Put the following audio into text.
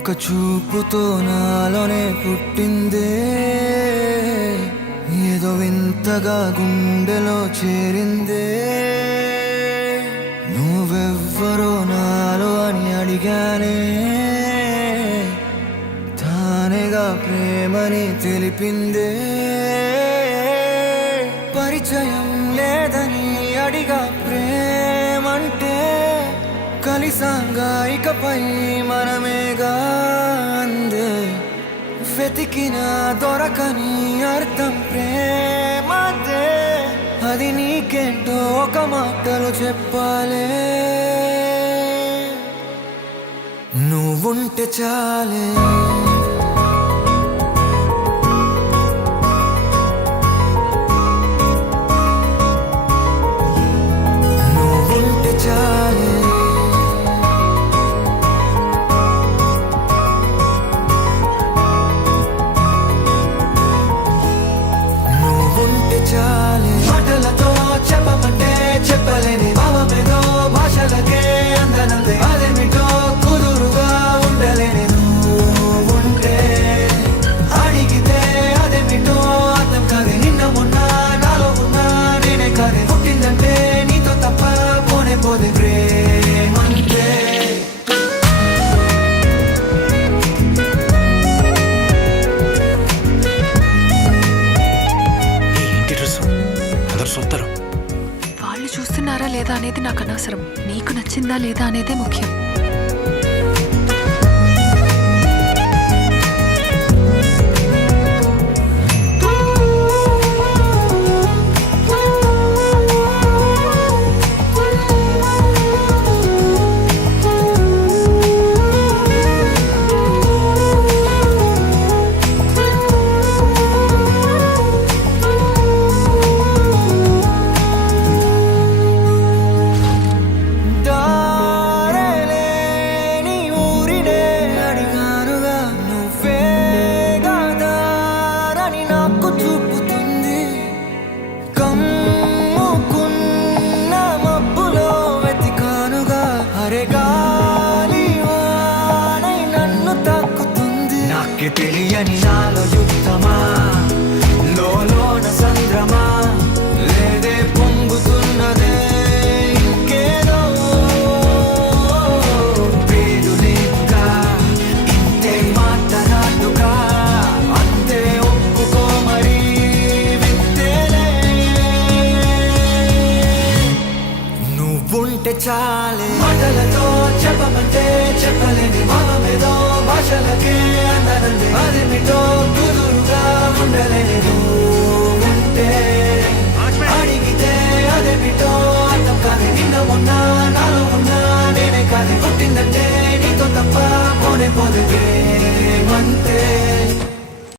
ఒక చూపుతో నాలోనే పుట్టిందే, ఏదో వింతగా గుండెలో చేరిందే. నువ్వెవ్వరో నాలో అని అడిగానే, తానేగా ప్రేమని తెలిపిందే. పరిచయం లేదని అడిగా ప్రేమంటే, కలిసాంగా ఇకపై మనమేగా అందే. వెతికిన దొరకని అర్థం ప్రేమదే, అది నీకేంటో ఒక మాటలో చెప్పాలే. నువ్వుంటే చాలే, నువ్వుంటే చాలే, చాలే. మాటలతో చెప్పమంటే చెప్పలేని భావమేదో, భాషలకే అందనందే అదేమిటో కుదురుగా ఉండలేని. నువ్వుంటే అడిగితే అదేమిటో అర్థం కాదే. నిన్న మొన్న నాలో ఉన్నా నేనే కాదే. పుట్టిందంటే నీతో తప్ప పోనే పోదే ప్రేమంతే. వాళ్ళు చూస్తున్నారా లేదా అనేది నాకు అనవసరం, నీకు నచ్చిందా లేదా అనేదే ముఖ్యం. తెలియని నాలో యుద్ధమా, లోన సంద్రమా, లేదే పొంగుతున్నదే ఇంకేదో. పేరు లేదుగా ఇంతే మాట్లాడుగా, అంతే ఒప్పుకో మరి వింతేలే. నువ్వుంటే చాలే, మాటలతో చెప్పమంటే చెప్పలేని భావమేదో, భాషలకే అందనందే అదేమిటో కుదురుగా ఉండలేని. నువ్వుంటే అడిగితే అదేమిటో అర్థం కాదే. నిన్న మొన్న నాలో ఉన్నా నేనే కాదే. పుట్టిందంటే నీతో తప్ప పోనే పోదే ప్రేమంతే.